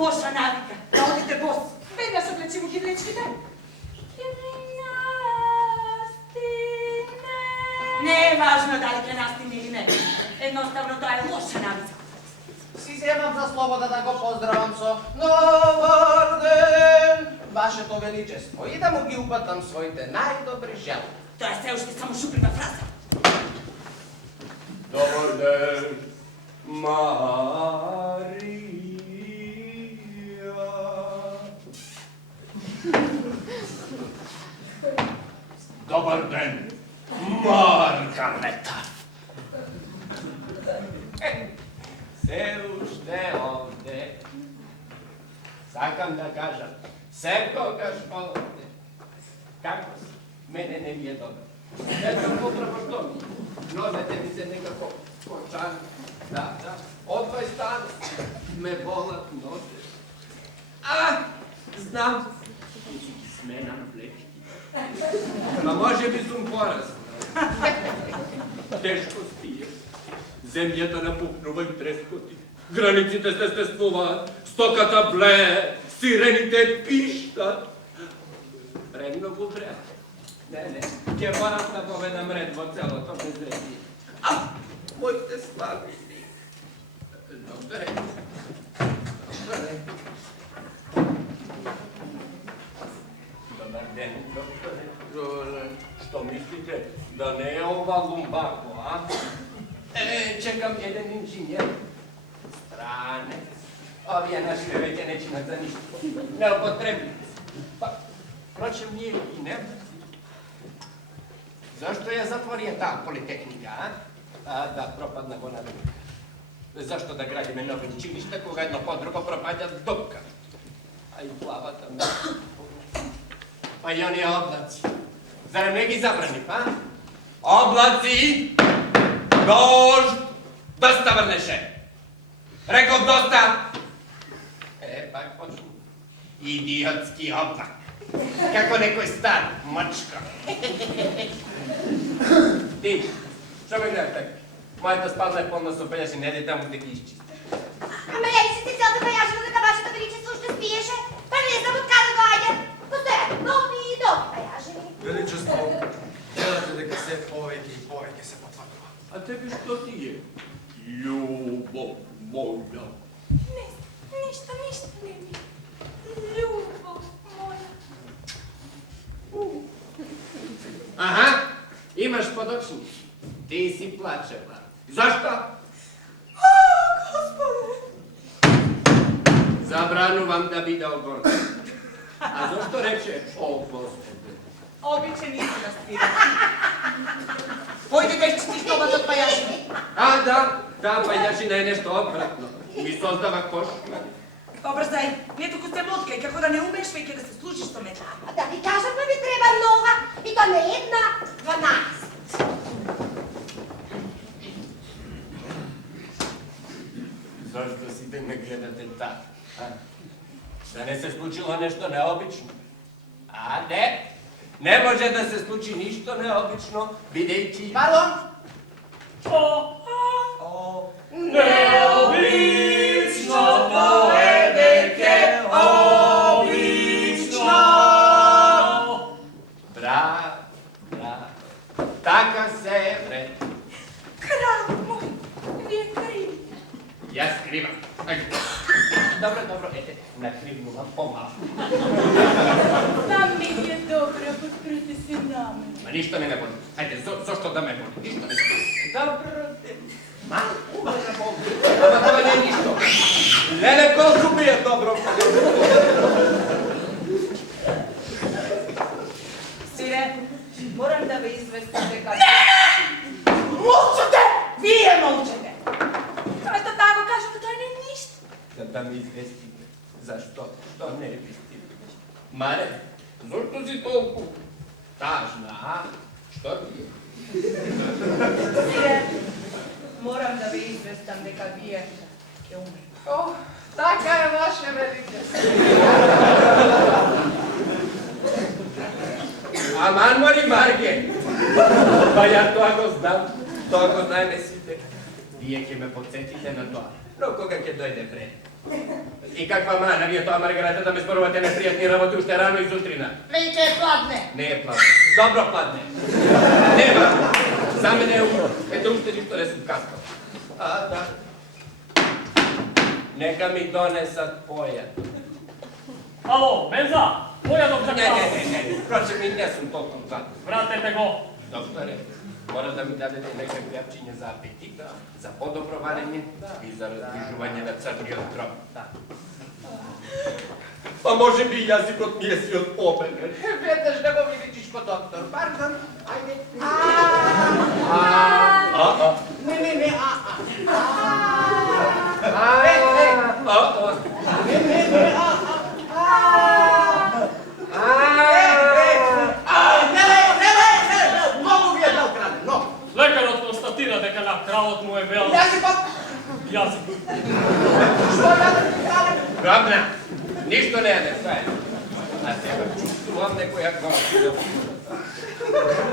loša navika, da odite bos. Venja se oblecim u hidrečki dan. Ne je važno da li krenastine ili ne. Jednostavno, to je loša navica. Si zemam za sloboda da go pozdravam so. Dobar den, vaše to veličestvo. I da mu gi upatam svojite najdobri žel. To je sve ušte samo šupljiva fraza. Dobar den, Marija. Dobar den, Margareta. Se ušte ovde. Sakam da kažem, sve kogaš ovde. Kako si? Mene ne mi je dobro. Ja sam upravo što mi. Nozete mi se nekako kočan. Da. Odvoj stan. Me bolat nože. Znam. Smena na plečki. Ma može bi sum poraz. Teško spiješ. Земята напукнува и трескоти. Границите се стеснуваат, стоката блее, сирените пищат. Премногу време. Не, ќе морам да поведам ред во целото безредие. Моите славини. Добре. Добар ден, докторе. Што мислите, да не е ова лумбарко, а? Čekam jedan inženjer. Stranec. Ovije naši veke neće nas za ništa. Neupotrebnici. Pa, pročem nije i ne. Zašto je zatvorio ta politehnika, a? Da propadna go na druga. Zašto da gradime novi učilišta koga jedno po drugo propadja dupka? A i plava tam. Pa i oni oblaci. Zar ne gi zabrani, pa? Oblaci! Dožd! Dosta vrneše! Rekao dosta! Pa počnu. Idiotski oblak. Kako nekoj star močko. Ti, što me gledaj tako? Моята спална е пълна с опеляши, не дай там да ги изчисти. Ама ей си се цялата паяжина дека вашето величество ще спиеше, па не знам откъде дойде. Постоянно нови и нови паяжини. Величество, гледате дека се повеќе и повеќе се потвърдува. А тебе що ти е? Любов моя. Нищо не ми. Любов моя. Ага, имаш подочни. Ти си плачела. Защо? Господи! Забранувам да бида огорчен. А защо рече, о, Господи? Обичен истина спира. Пойде да изчистиш новата от паяжина. Да, паяжина е нещо отвратно. Ми создава кошмар. Побрзай, не тук сте лодка и како да не умеш веќе да се служиш со метла. А да ви кажат, ми треба нова. И то не една, 12. Защо си да ме гледате така? Да не се случило нещо необично? Не! Не може да се случи нищо необично, бидейки... Пардон? Необичното е деке обично! Браво! Така се е вред. Крал мой, вие кривите. Я скривам. Добро, ете, накривнувам по-малко. Там ми е добре, подпрете се наме. Ма нищо не ме боли. Хайде, защо да ме боли? Нищо не ме боли. Добро, малко ме боли. Ама това не е нищо. Леле, колко ми е добро. Сире, морам да ве известам дека... Не! Молчете! Вие молчете! Той така го кажа, той не е нищо. Да ми известите. Защо? Що не е вестите? Маре, защо си толкова тажна, а? Що ти е? Сире, морам да ве известам дека вие ќе умрете. Така е, ваше величество. Аман мори Марге! Па я това го знам. Това го знаеме сите. Вие ќе ме подсетите на това. Но кога ќе дойде време? И каква мана ви е тоа, Маргарета, да ме спорувате непријатни работи уште рано и сутрина? Вече е пладне. Не е пладне. Добро пладне. Нема. За мене е умро. Ето уште ништо не сум каскал. А, да. Нека ми донесат појат. Ало, Бенза, појадок за крава. Не. Впрочем, и не сум толкова гладен. Вратете го. Докторе, мора да ми дадете некакви апчиња за апетита, за подобро варење и за раздвижување на црниот дроб. Па може би јазикот ми е си од побене. Веднаш да го видиш ко доктор. Пардон, ајде. Не, Лекарот констатира дека на кралот му е бел јазикот. Гробна, ништо не е, тоа е. А сега чувствувам некоја гостина.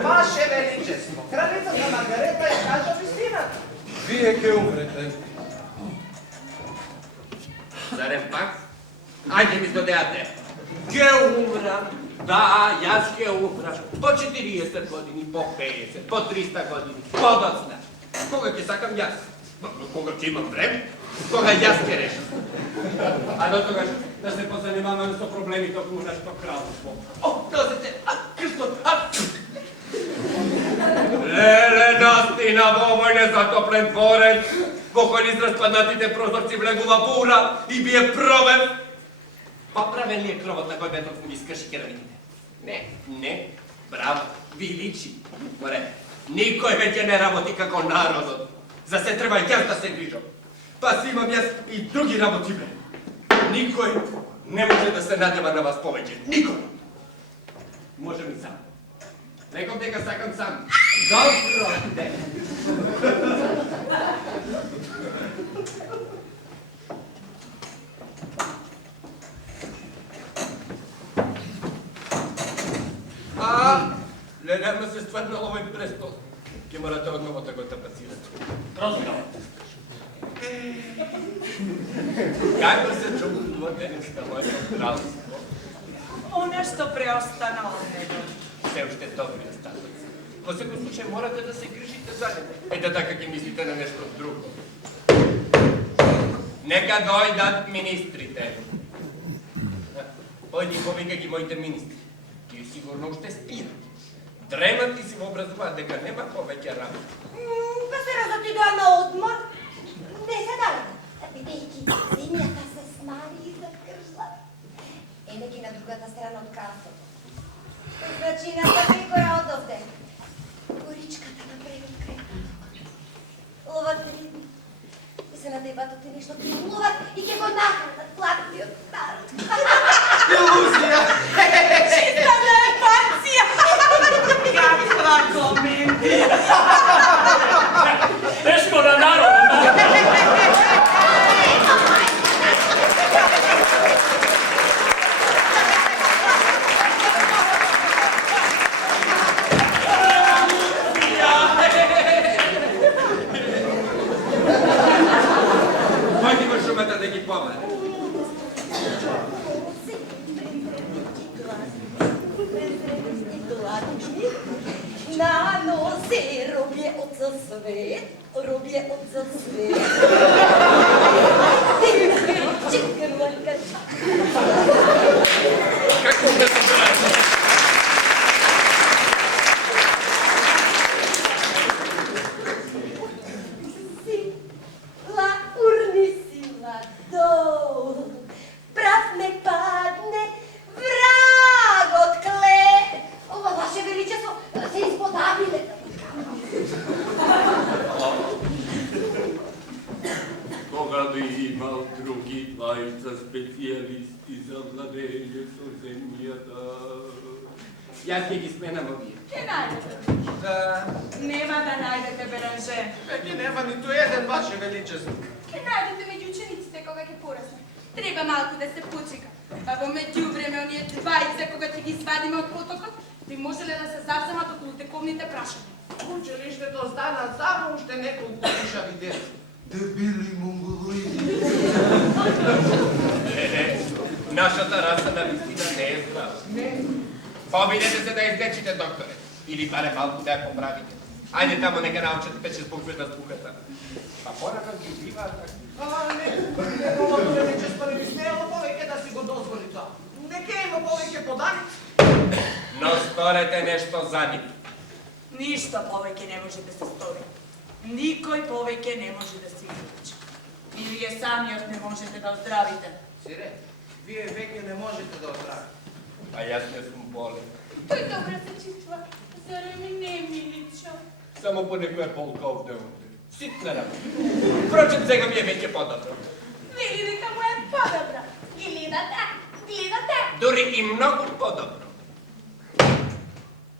Ваше Величество, кралицата Маргарета ја кажа вистината. Вие ке умрете. Зарем пак? Ајде ми додеате. Ке умрам? Да, јас ке умрам. По 40 години, по 50, по 300 години, подоцна. Кога ќе сакам јас? Кога ќе имам време? Кога јас ке решам? А до тогаш да се позанимаваме со проблемите околу нашето кралство. О, дозете, крстот, Леле, настина во овој незатоплен дворец, во кој низ распаднатите прозорци влегува бура и бие провев. Па правен ли е кровот на кој ветрот му ги скрши керамидите? Не, браво, ви личи. Море, никој веќе не работи како народот. За се треба јас да се грижам. Па си имам јас и други работи, бе. Никој не може да се надева на вас повеќе. Никој. Можем и сам. Реков дека сакам сам. Добро, де. Лелема се стварнал овој престол. Ке морате одново да го тапацирате. Разбирам. Како се чувствувате ниска моето кралство? Она што преостана од него. Се уште добри остатоци. Во секој случај морате да се грижите за него. Ете така ќе мислите на нешто друго. Нека дојдат министрите. Ојди повика ги моите министри. Тие сигурно уште спијат. Дремат и си го образуваат дека нема повеќе работа. Па се разотидоа на одмор. Не се дали. Бидејќи земјата се смари и закршла. Енеки на другата страна од кралството. Значината некоја одовде. Горичката на брегот крепат. Ловат риби. И се надеват од нешто ќе ловат и ќе го нахранат платниот народ. Илузија! Чиста телепатија! Каква коментија! Тешко на народот. Ојди во шумата да ги помаре. На носе робје од свет, робје од свет. Како ме се прави? Сила урнисила дол, прав не падне, врагот кле. Ова, Ваше Величество, се исподабиле. Кога би имал други двајца специјалисти за владење со земјата. Јас ќе ги сменам овие. Ке најдете. Да, Нема да најдете, Беранже. веќе нема ниту еден, Ваше Величество. Ке најдете меѓу учениците кога ќе порасне. Треба малку да се почека. А во меѓувреме оние двајца кога ќе ги свадиме од потокот, би можеле да се завземат околу тековните прашања. Училиштето остана само уште неколку душави деца. Дебили монголоиди. Вашата раса на вистина не е здрава. Побидете се да излечите, докторе. Или баре малко да я поправите. Айде тамо нека научат 5-6 букви на слухата. Па по-рано ги бива така. Неговото величество не би смеяло повеќе да си го дозволи тоа. Нека има повеќе поданици. Но сторете нешто за нив. Ништо повеќе не може да се стори. Никој повеќе не може да се излечи. И вие самиот не можете да оздравите. Сире, вие веќе не можете да оздравите. А јас не сум болен. Тој добро се чувства. Зарем и не, миличо? Само по некоја полка овде овде. Ситна работа. Впрочем, сега ми е веќе подобро. Вели дека му е подобро. Гледате. Дури и многу подобро.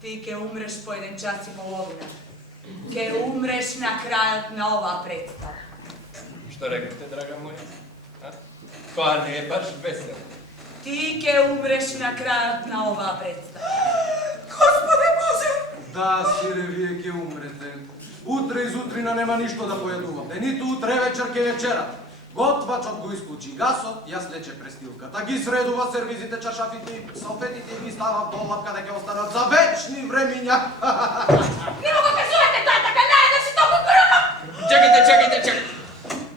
Ти ке умреш по 1 час и половина. Ке умреш на крајот на оваа представа. Што рекате, драга моја? А? Тоа не е баш весело. Ти ке умреш на крајот на оваа представа. Господи Боже! Да, сире, вие ќе умрете. Утре изутрина нема ништо да појадувате, ниту утре вечер ке вечерат. Готвачот го исклучи гасот, јас лече престилката, ги средува сервизите, чашафите и салфетите и ги става в долап каде ќе останат за вечни времиња. Не му го кажувате тоа така, наедно си толку грубо! Чекайте.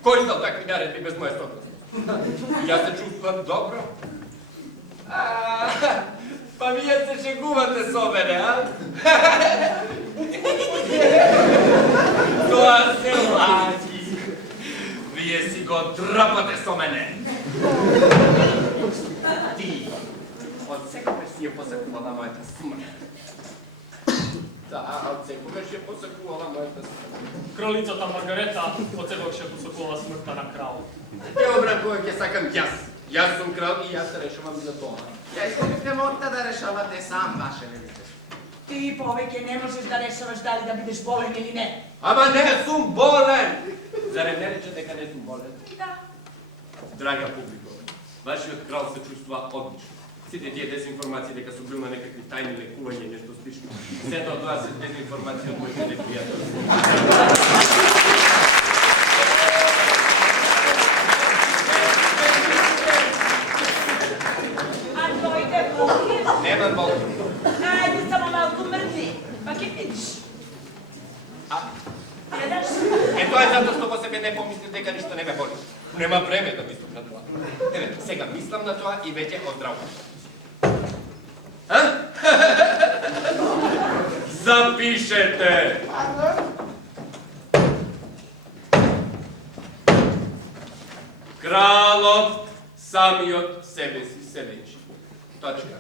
Кој издал такви наредби без моја согласност? Јас се чувствувам добро. Па вие се шегувате со мене, а? Тоа се лади. Вие си го драпате со мене. Ти од секогаш си ја посакувала мојата смрт. Да, од секогаш ја посакувала мојата смрт. Кралицата Маргарета од секогаш ја посакувала смртта на кралот. Те обракува ќе сакам јас. Јас сум крал и јас се решавам за тоа. Ја искавите можете да решавате сам, ваше величество. Ти повеќе не можеш да решаваш дали да бидеш болен или не. Ама не сум болен! Зарем не рече дека не сум болен? Да. Драга публико, вашиот крал се чувствува одлично. Сите тие дезинформации дека сум бил на некакви тајни лекувања и нешто слично. Сето тоа се дезинформации од моите непријатели. А твоите болки? Немам болки. Ајде само малку мртви, па ќе видиш. Гледаш? Тоа е затоа што во себе не помислив дека ништо не ме боли. Нема време да мислам на тоа. Еве, сега мислам на тоа и веќе оздравувам. Запишете! Кралот самиот себе си се лечи. Точка.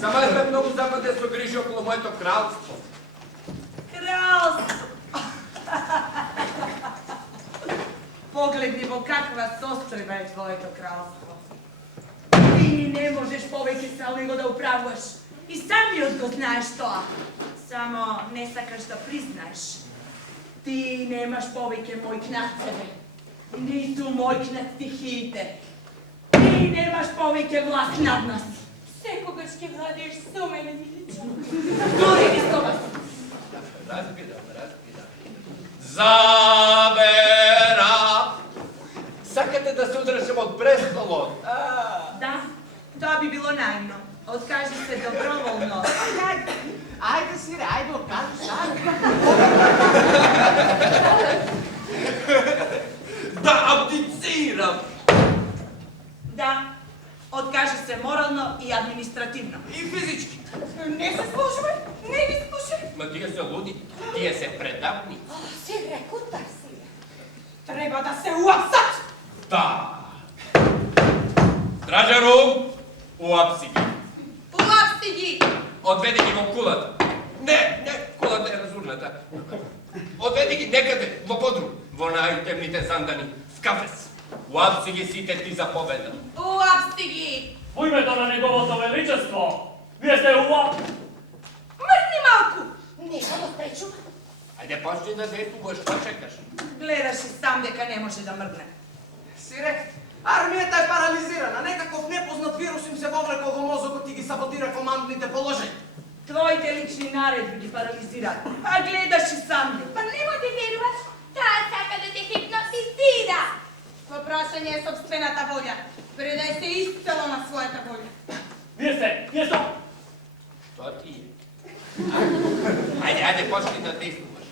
Сама сме многу западе со грижи околу моето кралство. Кралство! Погледни во каква состојба е твоето кралство. Ти не можеш повеќе само него да управуваш. И самиот го знаеш тоа. Само не сакаш да признаеш. Ти немаш повеќе мојк над себе. Ниту мојк над стихиите. Ти немаш повеќе власт над нас. Секогаш ќе владееш со мене, миличко. Дури и со вас. Разбирам. Забера! Сакате да се удржам од престолот? Да, тоа би било наивно. Откажи се доброволно. Ајде, сире, ајде, откажи сам. Да абдицирам! Да, откажи се морално и административно. И физички. Не се слушаме, не ги слушаме. Ма тие се луди, тие се предавни. Сире, кута си. Треба да се уапсат. Да! Стражаро, уапси ги. Уапси ги. Одведи ги во кулата. Не, кулата е разурната. Одведи ги некаде, во подрум, во најтемните зандани, с кафес. Уапси ги сите ти за победа. Уапси ги. Во името на неговото величество, вие сте уап. Мртни малку. Нека го спречува. Ајде почни да действуваш, што чекаш? Гледаш и сам дека не може да мрдне. Сире, армијата е парализирана. Некаков непознат вирус им се вовлекол во мозокот и ги саботира командните положења. Твоите лични наредби ги парализираат. А гледаш и сам ги. Па нема да веруваш, таа сака да те хипнотизира. Па праси prašenje je собствената волја. Предај се изцело на својата волја. Вие сте! To ti je. Ajde, počni da diskutuješ.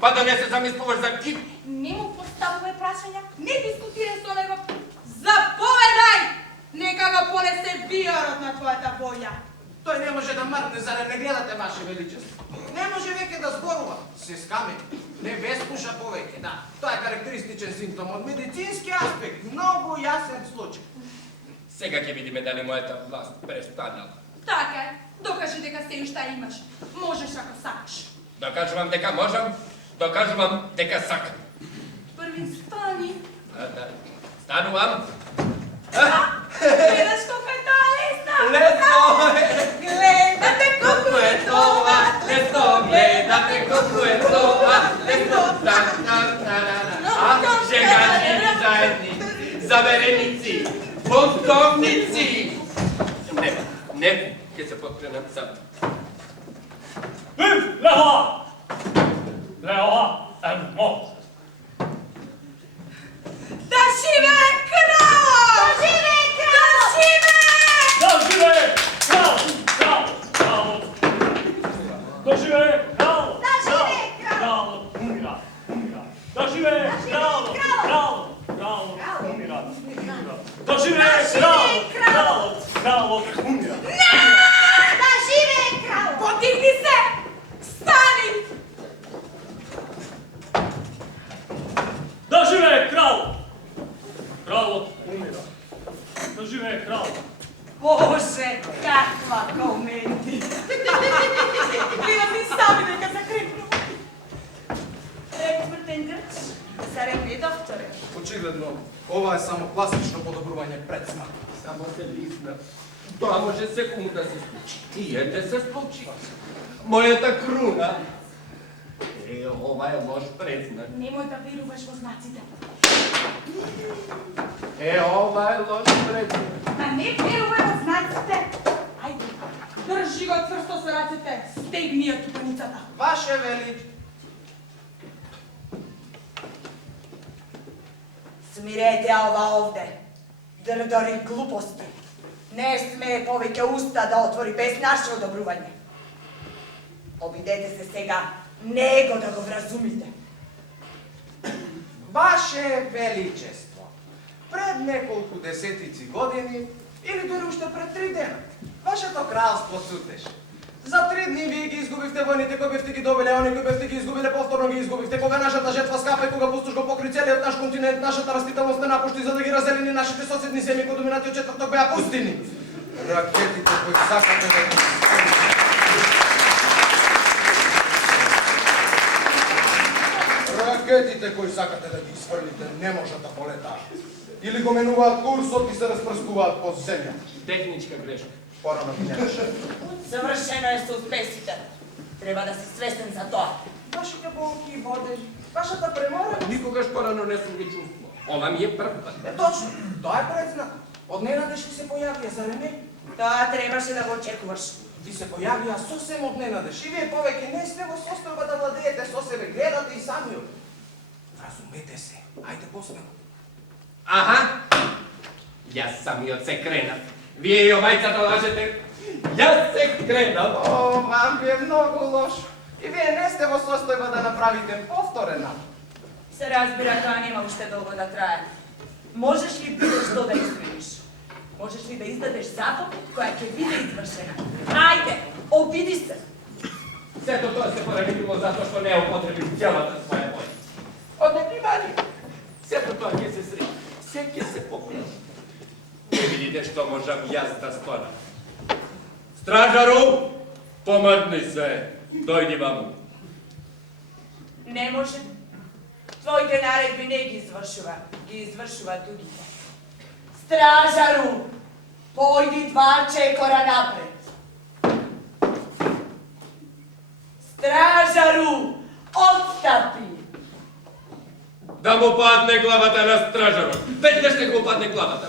Pa da ne se zamislуваš za kip. Не му поставувај прашања, не дискутирај со него. Заповедај! Нека го понесе биорот на твојата волја. Той не може да мрдне, зарем не гледате, Ваше Величество. Не може веќе да зборува. Се скаме. Не безпуша повеќе, да. Тоа е карактеристичен симптом од медицински аспект. Многу јасен случај. Сега ќе видиме дали мојата власт престанала. Така е. Докажи дека се уште имаш. Можеш ако сакаш. Докажувам дека можам, докажувам дека сакам. Први стани. Да. Станувам. Гледаш колко е тоа лесно. Лесно Гледате колко е тоа. лесно, гледате колко е това, лесно. А, жегаджи заедни, завереници, бунтовници. Не, ќе се подкренам сам. Vive le roi! Le roi est mort! Да живее кралот! Да живее кралот! Да живее! Да живее кралот! Да живее кралот! Кралот умира! Да живее кралот! Кралот умира! Да живее кралот умира! Да живее кралот! Подигни се! Стани! Да живее кралот! Кралот умира! Да живее кралот! Боже, каква комедија! Гледам и сами дека закрикну. Смртен грч, зарем не докторе? Очигледно, ова е само класично подобрување пред смрт. Само се лисна. Тоа може секому да се случи. И ете се случи. Мојата круна. Ова е лош предзнак. Немој да веруваш во знаците. Ова е лош предзнак. А не верувај во знаците. Ајде, држи го цврсто со рацете. Стегни ја тупаницата. Ваше Величество. Смирете ја ова овде. Дрдори глупости. Не смее повеќе уста да отвори без наше одобрување. Обидете се сега него да го вразумите. Ваше Величество. Пред неколку десетици години, или дори уште пред 3 дена, вашето кралство цутеше. За 3 дни вие ги изгубивте војните кои бевте ги добиле, они кои бевте ги изгубиле, повторно ги изгубивте. Кога нашата жетва скапа и кога пустош го покри целиот наш континент, нашата растителност не напушти за да ги разелини нашите соседни земји кои доминатиот четврток беа пустини. Ракетите кои сакате да ги Ракетите кои сакате да ги изфрлите не можат да полетаат. Или го менуваат курсот и се распрскуваат по земја. Техничка грешка. Порано ги немаше. Завршено е со успесите. Треба да си свестен за тоа. Вашите болки и водени, вашата премора. Никогаш порано не сум ги чувствувал. Ова ми е прв пат. Точно, тоа е предзнак. Од ненадеж ви се појавија, заре не? Тоа требаше да го очекуваш. Ви се појавија сосем од ненадеж. И вие повеќе не сте во состојба да владеете со себе, гледате и самиот. Разумете се, ајде посмело. Аха! Јас самиот се кренав. Вие и обајцата лажете. Јас се кренав. О, вам ви е многу лошо. И вие не сте во состојба да направите повторен напад. Се разбира, тоа нема уште долго да трае. Можеш ли било што да измениш? Можеш ли да издадеш заповед која ќе биде извршена? Ајде, обиди се! Сето тоа се поредило затоа што не употребив целата своја воја. Од непримание. Сето тоа ќе се среди. Се ќе се поправи. Не видите што можам јас да сторам. Стражару, помрдни се. Дојди ваму. Не може. Твоите наредби не ги извршува другите. Стражару, појди 2 чекора напред. Стражару, отстапи. Да му падне главата на стражарот. Веднаш ќе го падне главата.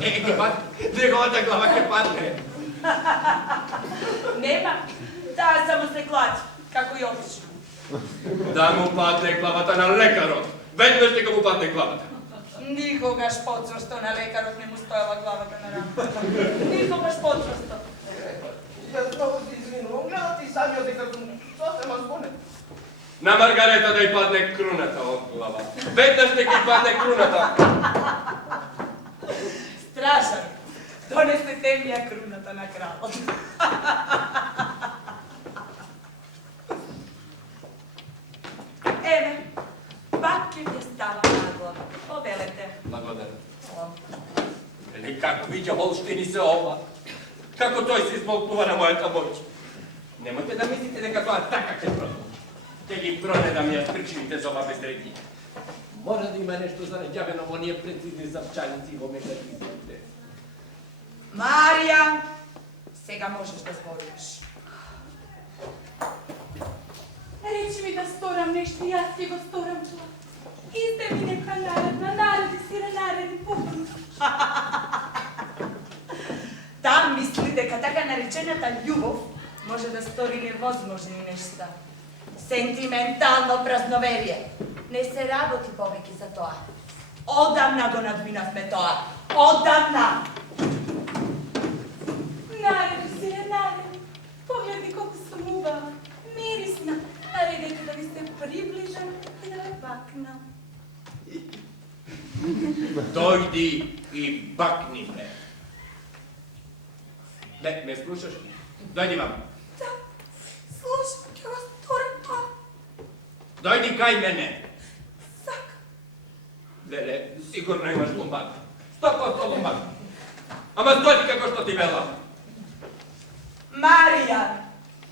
Ќе падне. Неговата глава ќе падне. Нема, таа само се клати, како и обично. Да му падне главата на лекарот. Веднаш ќе му падне главата. Никогаш подсврсто на лекарот не му стоела главата на рана. Никогаш подсврсто. Јас много се извинувам, гледате и самиот дека сум сосема збунет. На Маргарета да й падне круната од глава. Веднаш дека й падне круната. Стражар, донесете ми ја круната на кралот. Еве, пак ќе ви става на глава. Повелете. Благодарам. Или како видја Волштини се ова? Како тој се измолкнува на мојата моќ? Немојте да мислите дека тоа така ќе продолжи. Те ги пронедам јас причините за ова безредие. Мора да има нешто зараѓавено во оние прецизни запчаници во механизмите. Марија, сега можеш да зборуваш. Речи ми да сторам нешто, јас ќе го сторам тоа. Изде ми нека нареди си да нареди попрно. Там мисли дека така наречената љубов може да стори невозможни нешта. Сентиментално празноверие. Не се работи повеќе за тоа. Одамна го надминавме тоа. Одамна! Нареди си да нареди. Погледни колку сум убава, мирисна. Наредете да ви се приближам и да ме бакнам. Дојди и бакни ме. Ме слушаш ли? Дојди вам. Да, слушам, ќе го сторам тоа. Дојди кај мене. Сакам. Леле, сигурно имаш лумбак. 100% лумбак. Ама стојди како што ти велам. Марија,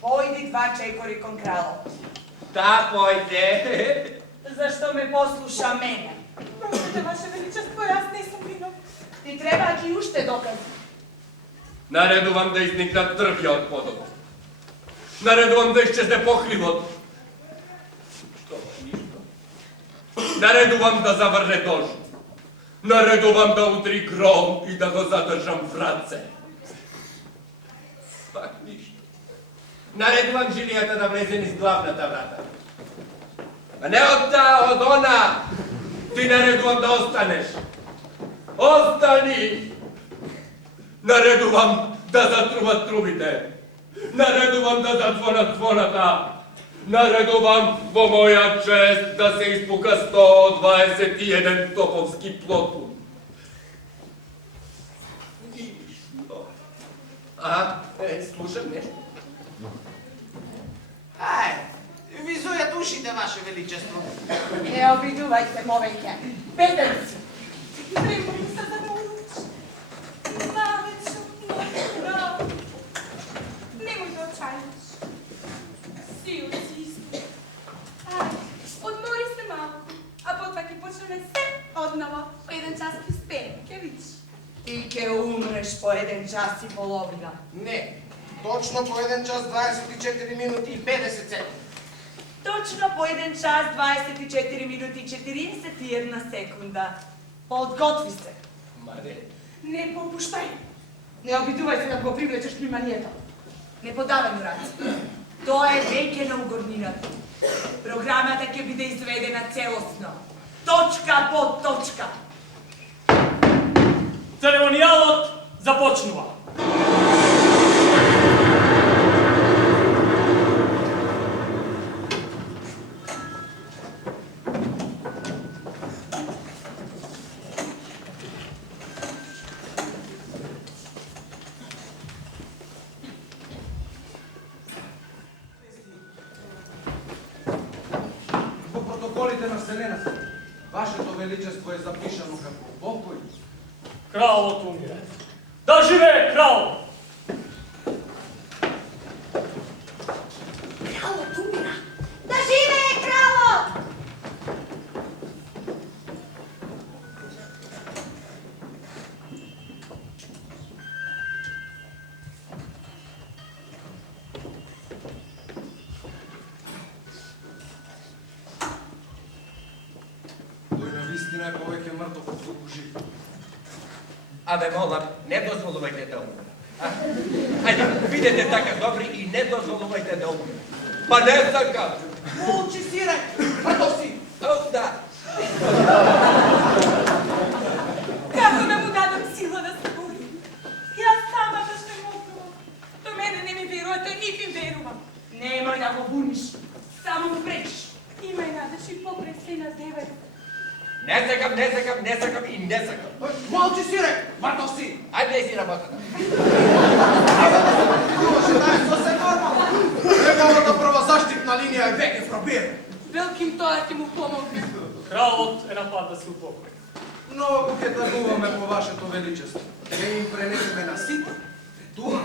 појди 2 чекори кон кралот. Та појде. Зашто ме послуша мене? Можете, Ваше Величество, јас не сум виновна. Ти треба и уште докази. Наредувам да изникнат трпја од подот. Наредувам да исчезне похливот. Што? Ништо. Наредувам да заврне дожд. Наредувам да удри гром и да го задржам в раце. Пак ништо. Наредувам жилијата да влезе низ главната врата. А не од таа, од она. Ти наредувам да останеш. Остани! Наредувам да затруват трубите. Наредувам да затворат звоната. Наредувам во моја чест да се испука 121 топовски плотун. Ништо. Слушам нешто. Визујат ушите, Ваше Величество. Не обидувај се, мовеќе. Беденци. Треба ми се да научи. Малечо, много. Немој да очајаш. Сил си исто. Ајде, одмори се малку, а потоа ќе почнеме се одново. По 1 час ќе успеем, ќе видиш. Ти ќе умреш по 1 час и половина. Не, точно по 1 час 24 минути и 50 секунди. Точно по 1 час 24 минути и 41 секунда. Подготви се. Маре. Не попуштај. Не обидувај се да го привлечеш вниманието. Не подавај му раце. Тоа е веќе на угорнината. Програмата ќе биде изведена целосно. Точка по точка. Церемонијалот започнува. Во протоколите на Вселената, Вашето Величество е запишано како покој. Кралот умире. Да живее крал! Кралот умира! Да живее кралот! Тој навистина е повеќе мртов од колку жив. Абе, молам, не дозволувајте да умре. Ајде, бидете така добри и не дозволувајте да умре. Па не сакам. Молчи, сире, мртов си. Да. не сакам и не сакам. Молчи, сире, бато си. Ајде си работата. Може да е съвсем нормално. Неговата правозащитна линија е веќе пробиена. Велким тоа ќе му помогне. Кралот е на пат да се упокои. Многу ќе тагуваме по вашето величество. Ќе им пренесеме на сите. Туа.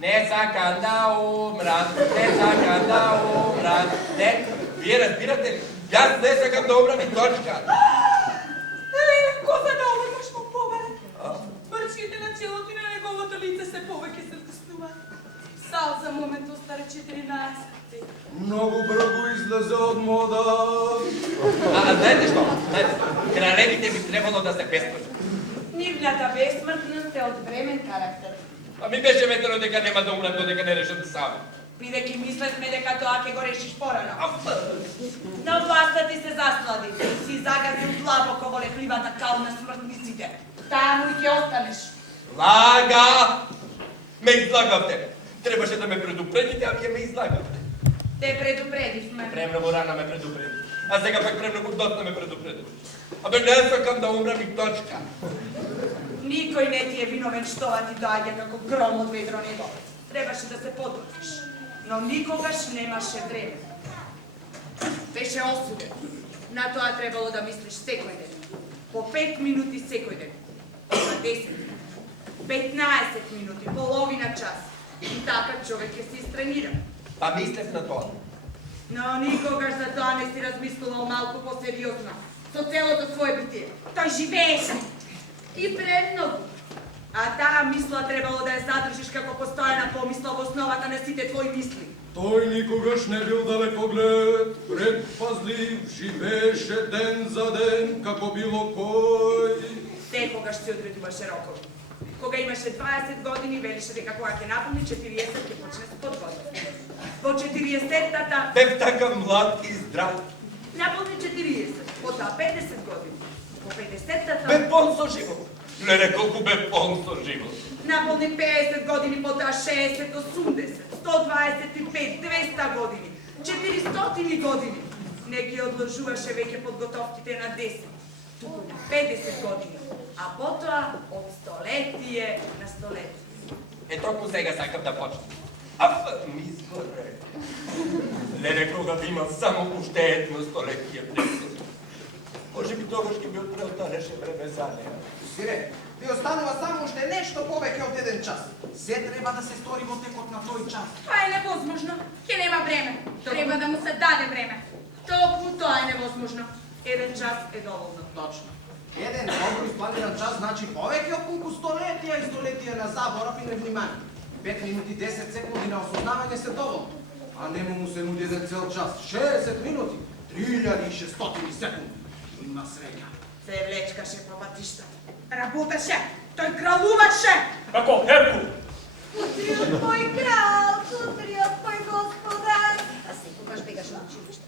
Не сакам да умрам, не сакам да умрам. Не, вие разбирате ли? Јас не сакам да умрам и точка. Ко за да умрмаш му побере? Брчките на челото и на неговото лице се повеќе се вкуснуваат. Сал за момент остаре 14. Многу брзо излезе од мода. Знаете што? Кралевите би требало да се бесмртни. Нивната безсмртност е од времен карактер. А ми беше ветено дека нема да умрам додека не решам сам. Бидејќи мислевме дека тоа ќе го решиш порано. На власта ти се заслади. Си загазил длабоко во лехливата кал на смртниците. Таму и ќе останеш. Лага! Ме излагавте. Требаше да ме предупредите, а вие ме излагавте. Те предупредивме. Премногу рано ме предупреди. А сега пак премногу доста ме предупредите. Абе не сакам да умрам и точка. Никој не ти е виновен што ова ти доаѓа како гром од ведро небо. Требаше да се подготвиш, но никогаш немаше време. Беше осуден. На тоа требало да мислиш секој ден. По 5 минути секој ден. За 10, 15 минути, половина час. И така човек ќе се истренира. Па мислев на тоа. Но никогаш за тоа не си размислувал малку посериозно. Со целото своje битие. Тој живееше. И премногу. А таа мисла требало да ја задржиш како постојана помисла во основата на сите твои мисли. Тој никогаш не бил далекоглед, предпазлив, живееше ден за ден, како било кој. Секогаш си одредуваше рокови. Кога имаше 20 години, велеше дека кога ќе наполни 40, ќе почне се подготвува. Во 40-тата Бев така млад и здрав. наполни 40, потоа 50 години. По 50-тата Бе пон со живот. Леле, колку бе пон со живот. наполни 50 години, потоа 60, 80, 125, 200 години, 400 години. Не ги одложуваше веќе подготовките на 10, туку на 50 години, а потоа од столетие на столетие. Токму сега сакам да почнем. Аф, ми изгоре. Леле, кога би имал само уште едно столетие пред. Може би тогаш ќе би преотанеше време за неа. Сире, ви останува само уште нешто повеќе од 1 час. Се треба да се стори во текот на тој час. Това е невозможно. Ќе нема време. Треба да му се даде време. Токму тоа е невозможно. 1 час е доволно. Точно. Еден добро испланиран час значи повеќе од колку столетија и столетија на заборав и невнимание. 5 минути 10 секунди на осознавање се доволно. А нему му се нуди еден цел час. 60 минути, 3600 секунди. Има среќа. Се влечкаше по патиштата. Работеше. Тој кралуваше. Како Херкул. Утриот мој крал, утриот мој господар. А секогаш бегаш на училиште.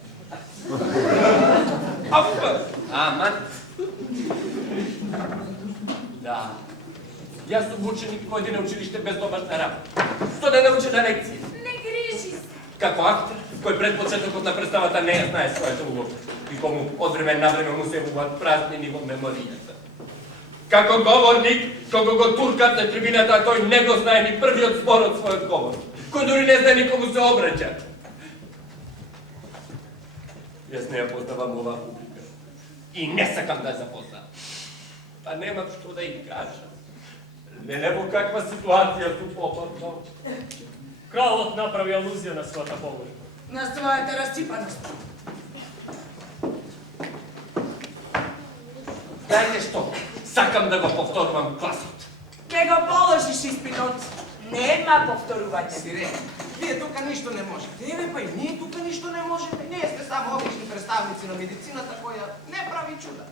Аф, аман. Да. Јас сум ученик кој иде на училиште без домашна работа. Што да научена лекција? Не грижи се. Како актер, кој пред почетокот на представата не ја знае својата улога и кому од време на време му се явуваат празнини во меморијата. Како говорник, кога го туркат на трибината, тој не го знае ни првиот збор од својот говор, кој дури не знае никому се обраќа. Јас не ја познавам оваа публика и не сакам да ја запознавам. Па немам што да им кажам. Леле, во каква ситуација су попаднал. Кралот направи алузија на својата положба. На својата расципаност. Знаете што? Сакам да го повторувам класот. Ке го положиш испитот. Нема повторување. Сире, вие тука ништо не можете. Еве па и ние тука ништо не можеме. Ние сте само обични представници на медицината која не прави чуда.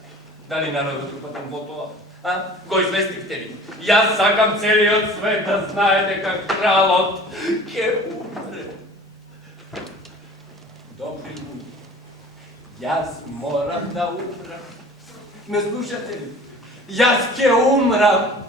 Дали народот упатен во тоа? А? Го известивте ли? Јас сакам целиот свет да знае дека кралот ќе умре. Добри луѓе, јас морам да умрам. Ме слушате ли? Јас ќе умрам.